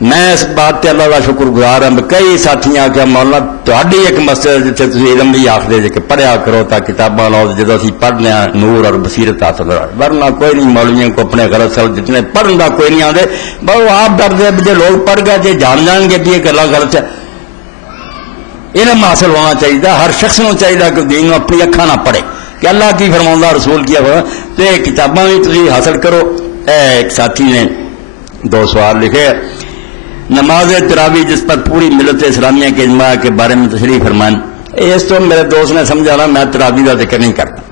میں اس بات تے اللہ کا شکر گزار ہوں. کئی ساتھیاں آخیا مولانا تہاڈی ایک مسجد جتنے تسی علم بھی آخر جے کہ پڑھیا کرو تا کتاباں لو جدو اسی پڑھنے نور اور بصیرت حاصل ہو. ورنہ کوئی نہیں مولویوں کو اپنے غلط سل جتنے پڑھن دا کوئی نہیں آتے بہو آپ ڈرتے جو لوگ پڑھ گئے جی جان گے بھی یہ گلا غلط ہے. علم حاصل ہونا چاہیے. ہر شخص کو چاہیے کہ دین اپنی اکھاں نہ پڑھے کہ اللہ کی فرماؤں رسول کیا ہوا تو یہ کتاباں بھی تسی حاصل کرو. ایک ساتھی نے 2 سوال لکھے. نماز تراویح جس پر پوری ملت اسلامیہ کے اجماع کے بارے میں تشریح فرمائیں. اس تو میرے دوست نے سمجھانا میں تراویح کا ذکر نہیں کرتا.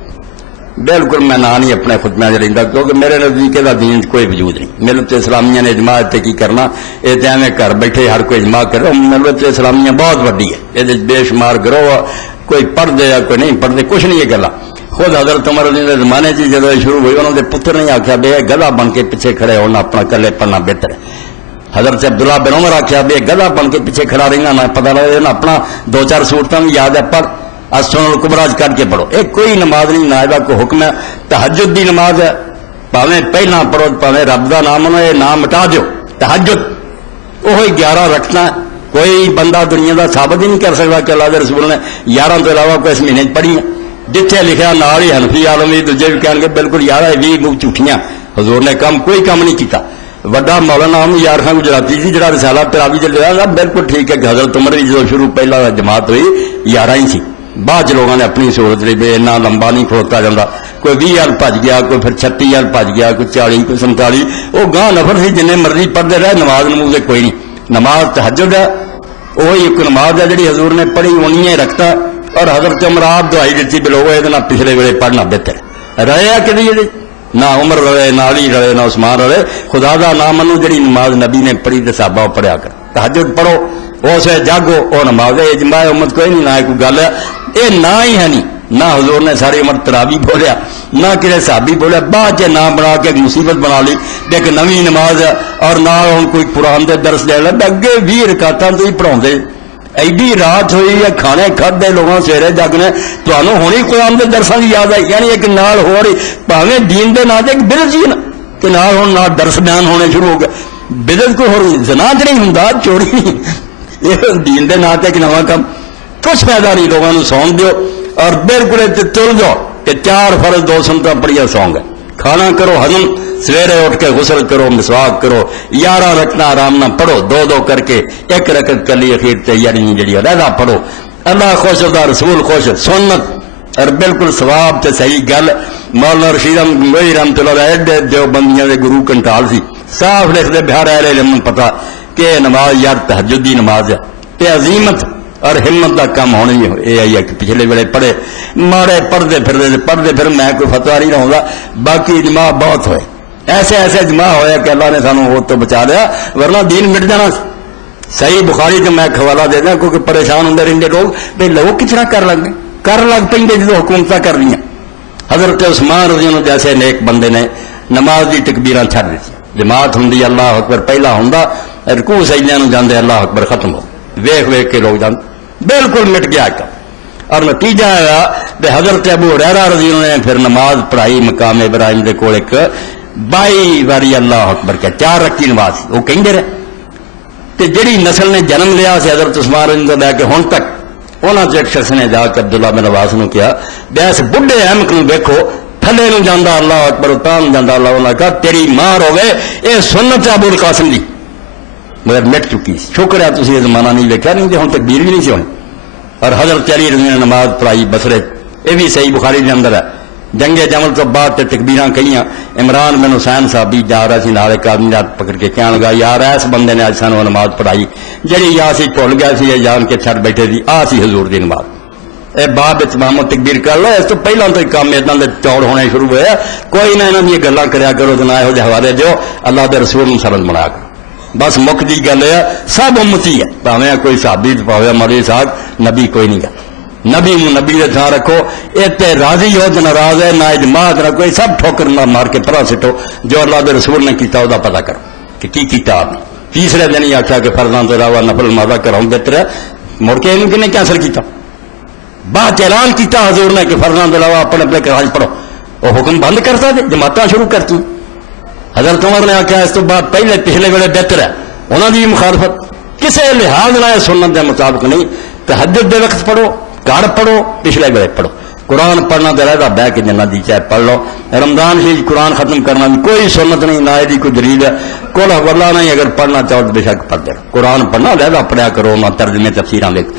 بالکل میں نہ نہیں اپنے خطبے میں لینا کیونکہ میرے نزدیک کا دین کوئی وجود نہیں. ملت اسلامیہ نے اجماع تے کی کرنا یہ تو ایویں گھر بیٹھے ہر کوئی اجماع کرو. ملت اسلامیہ بہت وڈی ہے. یہ بے شمار گروہ کوئی پڑھ دے یا کوئی نہیں پڑھتے کچھ نہیں. یہ گلا خود حضرت عمر رضی اللہ عنہ زمانے سے جب شروع ہوئی انہوں نے پتر نہیں آخیا بے گدھا بن کے پیچھے کھڑے ہونا اپنا کلے پڑھنا بہتر ہے. حضرت عبداللہ بن عمر آخیا بے گدھا بن کے پیچھے کھڑا رہنا نہ پتا لگے نا اپنا 2-4 صورتیں بھی یاد ہے پڑھ سنن الکبریٰ کر کے پڑھو. ایک کوئی نماز نہیں نہ کوئی حکم ہے. تہجد دی نماز ہے پاویں پہلا پڑھو پاویں رب دا نام منو یہ نام مٹا دیو. تہجد وہی 11 رکھنا کوئی بندہ دنیا دا ثابت ہی نہیں کر سکتا کہ اللہ کے رسول نے 11 تو علاوہ کوئی اس مہینے پڑھی ہے. جتھے لکھا نال ہی حنفی عالم بھی دوجے بھی کہیں گے بالکل 11 جھوٹیاں. حضور نے کوئی کام نہیں کیتا. وڈا مولانا یار خان گجراتی جی جڑا رسالہ تراویح چ لکھا بالکل ٹھیک ہے کہ حضرت عمر بھی جو شروع پہلا جماعت ہوئی 11 ہی سی. بعد لوگوں نے اپنی صورت لی بے اتنا لمبا نہیں کھڑوتا جاتا. کوئی 20 ہل بج گیا کوئی پھر 36 ہل بج گیا کوئی 40 کوئی 47 وہ گاہ نفر سی جن مرضی پڑھتے رہے. نماز نموز کوئی نہیں. نماز تہجد ہے وہی ایک نماز ہے جڑی حضور نے پڑھی انہیں رکھتا. اور حضرت عمر آپ دعائی دیتی بھی لوگوں یہ پچھلے ویلے پڑھنا بہتر رہے ہے کہ نہ عمر رہے نہ علی رہے نہ عثمان رہے. خدا دا نام منو جڑی نماز نبی نے پڑھی تو صحابہ پڑھیا کر. تہجد پڑھو اسے جاگو وہ نماز ہے. اجماع امت کوئی نہیں نہ کوئی گل ہے یہ نہ ہی ہے نہیں. نہ حضور نے ساری عمر تراویح بولیا نہ کسی صحابی بولیا. بعد چ نہ بنا کے مصیبت بنا لی ایک نویں نماز ہے اور نہ ہوں کوئی قرآن دے درس دے لگ اگے 20 رکعتاں تو ہی پڑھاؤندے. ایڈی رات ہوئی ہے کھانے کھدے لوگوں سویرے جگنے تمہیں ہونی قرآن کے درسوں کی یاد آئی. یعنی ایک نال ہو رہی پاویں دین دے نا ایک بدعت ہی نا کہ نال ہوں نہ درس بیان ہونے شروع ہو گئے. بدعت کو ہو رہی زنا چ نہیں ہوں چوری نہیں یہ دین دے نا ایک نواں کام کچھ فائدہ نہیں. لوگوں کو سون دیو اور بالکل تل جاؤ کہ 4 فرض 2 سنتاں پڑھیا سونگ ہے. کھانا کرو ہضم سویرے اٹھ کے غسل کرو مسواک کرو 11 رکھنا آرام نہ پڑھو 2 کر کے 1 رکعت کلی اخیر تیاری جڑی رہا پڑھو. اللہ خوش ہوتا رسول خوش سنت اور بالکل ثواب تے صحیح گل. مولانا رشید گنگوئی رحمۃ اللہ ایڈے دیوبندیاں دے گرو کنٹال سی صاف لکھتے بہار علم پتا کہ نماز یار تہجد دی نماز ہے تے عظیمت اور ہمت کا کام ہونا یہ آئی ہے کہ پچھلے ویلے پڑھے ماڑے پڑھتے پھر میں کوئی فتوا نہیں رہوں گا. باقی اجماع بہت ہوئے ایسے اجماع ہوئے کہ اللہ نے سانو وہ تو بچا لیا ورنہ دین مٹ جانا. صحیح بخاری تو میں حوالہ دے دیا کیونکہ پریشان ہوتے رہتے لوگ بھائی لوگ کس طرح کر لگ پہ جدو حکومت کر رہی ہیں. حضرت عثمان رضی اللہ عنہ جیسے نیک بندے نے نماز دی تکبیراں چھڑ دیتی. جماعت ہوں اللہ اکبر پہلا ہوں رکوع سجدے نوں جاندے اللہ اکبر ختم ہو ویخ کے لوگ جانتے بالکل مٹ گیا کا. اور نتیجہ آیا کہ حضرت ابو ہریرہ رضی اللہ عنہ نے پھر نماز پڑھائی مقام ابراہیم دے کول ایک 22 باری اللہ اکبر کیا 4 رکعت نماز وہ کہیں رہے. تے جڑی نسل نے جنم لیا سے حضرت عثمان رضی اللہ عنہ لے کے ہن تک انہاں چ ایک شخص نے جا کے عبداللہ بن عباس نو کہا بیس بڈھے احمق نو دیکھو تھلے نو جاندا اللہ اکبر تان جاندا اللہ. انہاں کہا تیری ماں روے اے سنت ابو القاسم دی مگر مٹ چکی. شکر ہے تسی یہ زمانہ نہیں دیکھا نہیں ہن تکبیر بھی نہیں سی ہونی. اور حضرت علی رضی اللہ عنہ نے نماز پڑھائی بصرے یہ بھی صحیح بخاری کے اندر ہے. جنگ جمل تو بعد تے تکبیراں کئیاں. عمران بن حسین صاحب بھی جا رہا سی نال ایک آدمی رات پکڑ کے کہنے لگا یار اس بندے نے اج سانو نماز پڑھائی جڑی یا سی بھول گیا سی یا جان کے چھڑ بیٹھے سی آ سی حضور دی نماز. اے باب اتمام تکبیر کر لو. اس تو پہلا تو کام اتنا دے چوڑ ہونے شروع ہوئے. کوئی نہ انہاں دی گلاں کریا کرو تے نہ یہو حوالے دیو اللہ دے رسول نوں سبق بنایا کرو. بس مک دی گل ہے سب امتی ہے پاویں کوئی صحابی پاویں مولوی صاحب نبی کوئی نہیں گا. نبی نبی دے تھان رکھو تے راضی ہو تے ناراض ہے نہ اجماع نہ کوئی سب ٹھوکر نہ مار کے پرا سٹو. جو اللہ دے رسول نے کیتا او دا پتہ کرو کہ کی کیتا آپ نے. تیسرے دن ہی آخیا کہ فرضاں تو علاوہ نفل ماذا کراؤں دیتے رہے مڑ کے انہوں نے کینسل کیتا. بعد اعلان کیتا حضور نے کہ فرضاں تو علاوہ اپنے اپنے کراج پڑھو. وہ حکم بند کرتا جی جماعتاں شروع کرتی. حضرت عمر نے آخیا اس تو بعد پہلے پچھلے ویلے بہتر ہے انہوں کی مخالفت کسی لحاظ نال سنت کے مطابق نہیں. تہجد دے وقت پڑھو، گھر پڑھو، پچھلے ویلے پڑھو. قرآن پڑھنا تو رہتا بہ کے جنہ دی چاہے پڑھ لو. رمضان شریف قرآن ختم کرنا بھی کوئی سنت نہیں، نہ یہ کوئی دلیل ہے. کوئی حوالہ نہیں، اگر پڑھنا چاہو تو بے شک پڑھ دے. قرآن پڑھنا لہذا پڑھیا کرو، نہ ترجمے تفسیراں ویکھ